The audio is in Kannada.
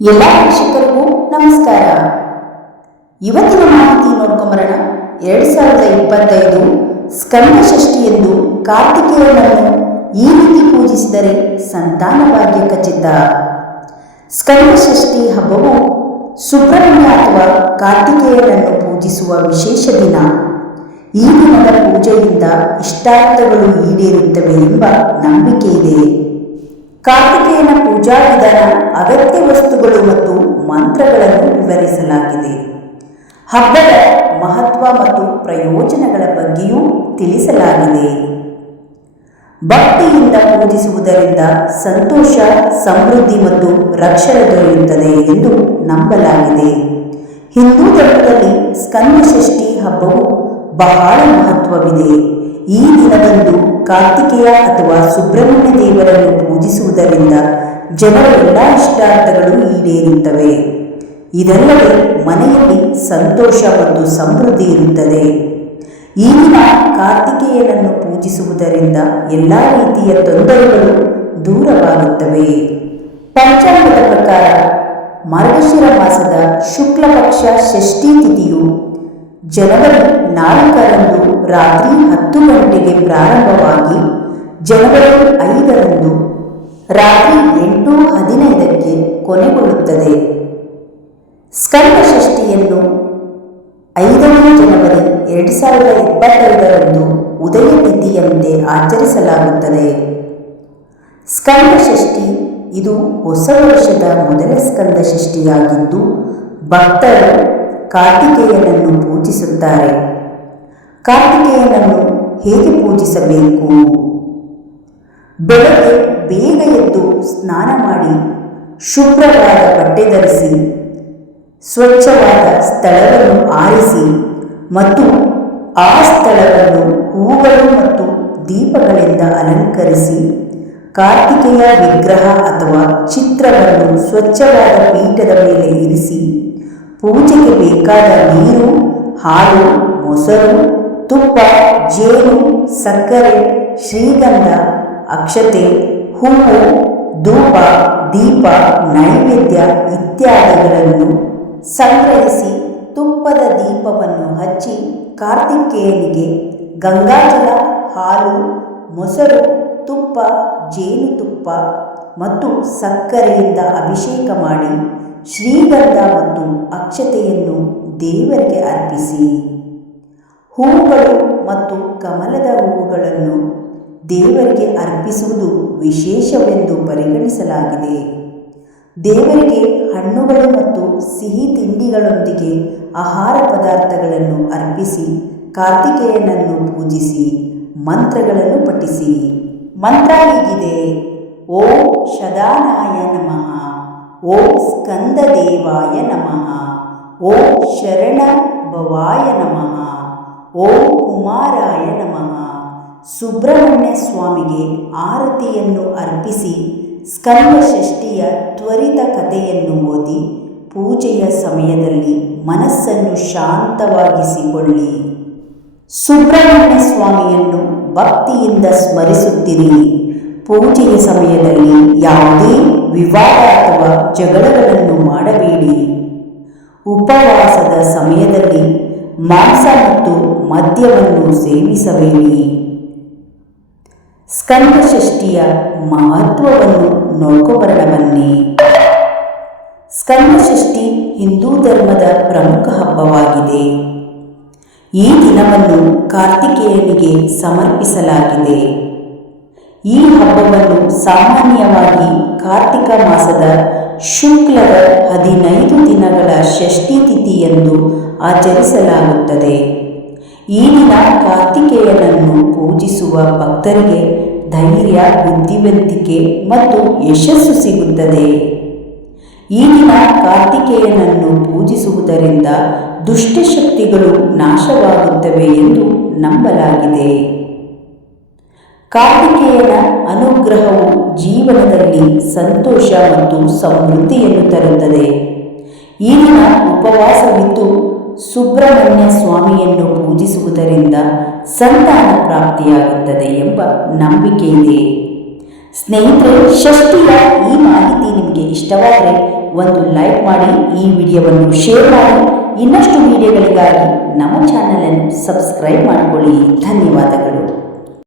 ಎಲ್ಲ ವೀಕ್ಷಕರಿಗೂ ನಮಸ್ಕಾರ. ಇವತ್ತಿನ ಮಾಹಿತಿ ನೋಡ್ಕೊಂಬರೋಣ. ಎರಡು ಸಾವಿರದ ಇಪ್ಪತ್ತೈದು ಸ್ಕಂದ ಎಂದು ಕಾರ್ತಿಕೇಯನನ್ನು ಈ ರೀತಿ ಪೂಜಿಸಿದರೆ ಸಂತಾನ ಭಾಗ್ಯ ಖಚಿತ. ಸ್ಕಂದ ಷಷ್ಠಿ ಹಬ್ಬವು ಸುಬ್ರಹ್ಮಣ್ಯ ಅಥವಾ ಕಾರ್ತಿಕೇಯನನ್ನು ಪೂಜಿಸುವ ವಿಶೇಷ ದಿನ. ಈ ದಿನದ ಪೂಜೆಯಿಂದ ಇಷ್ಟಾರ್ಥಗಳು ಈಡೇರುತ್ತವೆ ಎಂಬ ನಂಬಿಕೆ ಇದೆ. ಕಾರ್ತಿಕೇಯನ ಪೂಜಾ ವಿಧಾನ ಅಗತ್ಯ ವಸ್ತುಗಳು ಮತ್ತು ಮಂತ್ರಗಳನ್ನು ವಿವರಿಸಲಾಗಿದೆ. ಹಬ್ಬದ ಮಹತ್ವ ಮತ್ತು ಪ್ರಯೋಜನಗಳ ಬಗ್ಗೆಯೂ ತಿಳಿಸಲಾಗಿದೆ. ಭಕ್ತಿಯಿಂದ ಪೂಜಿಸುವುದರಿಂದ ಸಂತೋಷ, ಸಮೃದ್ಧಿ ಮತ್ತು ರಕ್ಷಣೆ ದೊರೆಯುತ್ತದೆ ಎಂದು ನಂಬಲಾಗಿದೆ. ಹಿಂದೂ ಧರ್ಮದಲ್ಲಿ ಸ್ಕಂದ ಷಷ್ಠಿ ಹಬ್ಬವು ಬಹಳ ಮಹತ್ವವಿದೆ. ಈ ದಿನದಂದು ಕಾರ್ತಿಕೇಯ ಅಥವಾ ಸುಬ್ರಹ್ಮಣ್ಯ ದೇವರನ್ನು ಪೂಜಿಸುವುದರಿಂದ ಜನರ ಎಲ್ಲ ಇಷ್ಟಾರ್ಥಗಳು ಈಡೇರುತ್ತವೆ. ಇದಲ್ಲದೆ ಮನೆಯಲ್ಲಿ ಸಂತೋಷ ಮತ್ತು ಸಮೃದ್ಧಿ ಇರುತ್ತದೆ. ಈ ದಿನ ಕಾರ್ತಿಕೇಯನನ್ನು ಪೂಜಿಸುವುದರಿಂದ ಎಲ್ಲ ರೀತಿಯ ತೊಂದರೆಗಳು ದೂರವಾಗುತ್ತವೆ. ಪಂಚಾಂಗದ ಪ್ರಕಾರ ಮಾರ್ಗಶಿರ ಮಾಸದ ಶುಕ್ಲ ಪಕ್ಷ ಷಷ್ಠಿ ತಿಥಿಯು ಜನವರಿ ನಾಲ್ಕರಂದು ರಾತ್ರಿ ಹತ್ತು ಗಂಟೆಗೆ ಪ್ರಾರಂಭವಾಗಿ ಜನವರಿ ಐದರಂದು ರಾತ್ರಿ ಎಂಟು ಹದಿನೈದಕ್ಕೆ ಕೊನೆಗೊಳ್ಳುತ್ತದೆ. ಸ್ಕಂದ ಷಷ್ಠಿಯನ್ನು ಐದನೇ ಜನವರಿ ಎರಡು ಸಾವಿರದ ಇಪ್ಪತ್ತೈದರಂದು ಉದಯ ತಿಥಿಯಂತೆ ಆಚರಿಸಲಾಗುತ್ತದೆ. ಸ್ಕಂದ ಷಷ್ಠಿ ಇದು ಹೊಸ ವರ್ಷದ ಮೊದಲ ಸ್ಕಂದ ಷಷ್ಠಿಯಾಗಿದ್ದು ಭಕ್ತರು ಕಾರ್ತಿಕೇಯನನ್ನು ಪೂಜಿಸುತ್ತಾರೆ. ಕಾರ್ತಿಕೇಯನನ್ನು ಹೇಗೆ ಪೂಜಿಸಬೇಕು? ಬೆಳಗ್ಗೆ ಬೇಗ ಎದ್ದು ಸ್ನಾನ ಮಾಡಿ ಶುಭ್ರವಾದ ಬಟ್ಟೆ ಧರಿಸಿ, ಸ್ವಚ್ಛವಾದ ಸ್ಥಳವನ್ನು ಆರಿಸಿ ಮತ್ತು ಆ ಸ್ಥಳವನ್ನು ಹೂಗಳು ಮತ್ತು ದೀಪಗಳಿಂದ ಅಲಂಕರಿಸಿ ಕಾರ್ತಿಕೆಯ ವಿಗ್ರಹ ಅಥವಾ ಚಿತ್ರವನ್ನು ಸ್ವಚ್ಛವಾದ ಪೀಠದ ಮೇಲೆ ಇರಿಸಿ, ಪೂಜೆಗೆ ಬೇಕಾದ ನೀರು, ಹಾಲು, ಮೊಸರು ತುಪ್ಪ, ಜೇನು, ಸಕ್ಕರೆ, ಶ್ರೀಗಂಧ, ಅಕ್ಷತೆ ಹೂವು ಧೂಪ, ದೀಪ, ನೈವೇದ್ಯ ಇತ್ಯಾದಿಗಳನ್ನು ಸಂಗ್ರಹಿಸಿ ತುಪ್ಪದ ದೀಪವನ್ನು ಹಚ್ಚಿ ಕಾರ್ತಿಕೇಯನಿಗೆ ಗಂಗಾಜಲ, ಹಾಲು, ಮೊಸರು, ತುಪ್ಪ ಜೇನುತುಪ್ಪ ಮತ್ತು ಸಕ್ಕರೆಯಿಂದ ಅಭಿಷೇಕ ಮಾಡಿ ಶ್ರೀಗಂಧ ಮತ್ತು ಅಕ್ಷತೆಯನ್ನು ದೇವರಿಗೆ ಅರ್ಪಿಸಿ. ಹೂವುಗಳು ಮತ್ತು ಕಮಲದ ಹೂವುಗಳನ್ನು ದೇವರಿಗೆ ಅರ್ಪಿಸುವುದು ವಿಶೇಷವೆಂದು ಪರಿಗಣಿಸಲಾಗಿದೆ. ದೇವರಿಗೆ ಹಣ್ಣುಗಳು ಮತ್ತು ಸಿಹಿ ತಿಂಡಿಗಳೊಂದಿಗೆ ಆಹಾರ ಪದಾರ್ಥಗಳನ್ನು ಅರ್ಪಿಸಿ, ಕಾರ್ತಿಕೇಯನನ್ನು ಪೂಜಿಸಿ, ಮಂತ್ರಗಳನ್ನು ಪಠಿಸಿ. ಮಂತ್ರ ಹೀಗಿದೆ, ಓಂ ಶದಾನಾಯ ನಮಃ, ಓಂ ಸ್ಕಂದದೇವಾಯ ನಮಃ, ಓಂ ಶರಣ ಭವಾಯ ನಮಃ. ಓಂ ಕುಮಾರಾಯ ನಮಃ. ಸುಬ್ರಹ್ಮಣ್ಯ ಸ್ವಾಮಿಗೆ ಆರತಿಯನ್ನು ಅರ್ಪಿಸಿ ಸ್ಕಂದ ಷಷ್ಠಿಯ ತ್ವರಿತ ಕಥೆಯನ್ನು ಓದಿ ಪೂಜೆಯ ಸಮಯದಲ್ಲಿ ಮನಸ್ಸನ್ನು ಶಾಂತವಾಗಿಸಿಕೊಳ್ಳಿ. ಸುಬ್ರಹ್ಮಣ್ಯ ಸ್ವಾಮಿಯನ್ನು ಭಕ್ತಿಯಿಂದ ಸ್ಮರಿಸುತ್ತಿರಿ. ಪೂಜೆಯ ಸಮಯದಲ್ಲಿ ಯಾವುದೇ ವಿವಾದ ಅಥವಾ ಜಗಳಗಳನ್ನು ಮಾಡಬೇಡಿ. ಉಪವಾಸದ ಸಮಯದಲ್ಲಿ ಮಾಂಸ ಮತ್ತು ಮದ್ಯವನ್ನು ಸೇವಿಸಬೇಡಿ. ಸ್ಕಂದ ಷಷ್ಠಿಯ ಮಹತ್ವವನ್ನು ನೋಡ್ಕೊಬರೋಣ ಬನ್ನಿ ಸ್ಕಂದ ಹಿಂದೂ ಧರ್ಮದ ಪ್ರಮುಖ ಹಬ್ಬವಾಗಿದೆ. ಈ ದಿನವನ್ನು ಕಾರ್ತಿಕೇಯನಿಗೆ ಸಮರ್ಪಿಸಲಾಗಿದೆ. ಈ ಹಬ್ಬವನ್ನು ಸಾಮಾನ್ಯವಾಗಿ ಕಾರ್ತಿಕ ಮಾಸದ ಶುಕ್ಲದ ಹದಿನೈದು ದಿನಗಳ ಷಷ್ಠಿ ತಿಥಿಯಂದು ಆಚರಿಸಲಾಗುತ್ತದೆ. ಈ ದಿನ ಕಾರ್ತಿಕೇಯನನ್ನು ಪೂಜಿಸುವ ಭಕ್ತರಿಗೆ ಧೈರ್ಯ, ಬುದ್ಧಿವಂತಿಕೆ ಮತ್ತು ಯಶಸ್ಸು ಸಿಗುತ್ತದೆ. ಈ ದಿನ ಕಾರ್ತಿಕೇಯನನ್ನು ಪೂಜಿಸುವುದರಿಂದ ದುಷ್ಟಶಕ್ತಿಗಳು ನಾಶವಾಗುತ್ತವೆ ಎಂದು ನಂಬಲಾಗಿದೆ. ಕಾರ್ತಿಕೇಯನ ಅನುಗ್ರಹವು ಜೀವನದಲ್ಲಿ ಸಂತೋಷ ಮತ್ತು ಸಮೃದ್ಧಿಯನ್ನು ತರುತ್ತದೆ. ಈ ದಿನ ಉಪವಾಸವಿದ್ದು ಸುಬ್ರಹ್ಮಣ್ಯ ಸ್ವಾಮಿಯನ್ನು ಪೂಜಿಸುವುದರಿಂದ ಸಂತಾನ ಪ್ರಾಪ್ತಿಯಾಗುತ್ತದೆ ಎಂಬ ನಂಬಿಕೆ ಇದೆ. ಸ್ನೇಹಿತರೆ, ಷಷ್ಠಿಯ ಈ ಮಾಹಿತಿ ನಿಮಗೆ ಇಷ್ಟವಾದರೆ ಒಂದು ಲೈಕ್ ಮಾಡಿ, ಈ ವಿಡಿಯೋವನ್ನು ಶೇರ್ ಮಾಡಿ, ಇನ್ನಷ್ಟು ವಿಡಿಯೋಗಳಿಗಾಗಿ ನಮ್ಮ ಚಾನಲನ್ನು ಸಬ್ಸ್ಕ್ರೈಬ್ ಮಾಡಿಕೊಳ್ಳಿ. ಧನ್ಯವಾದಗಳು.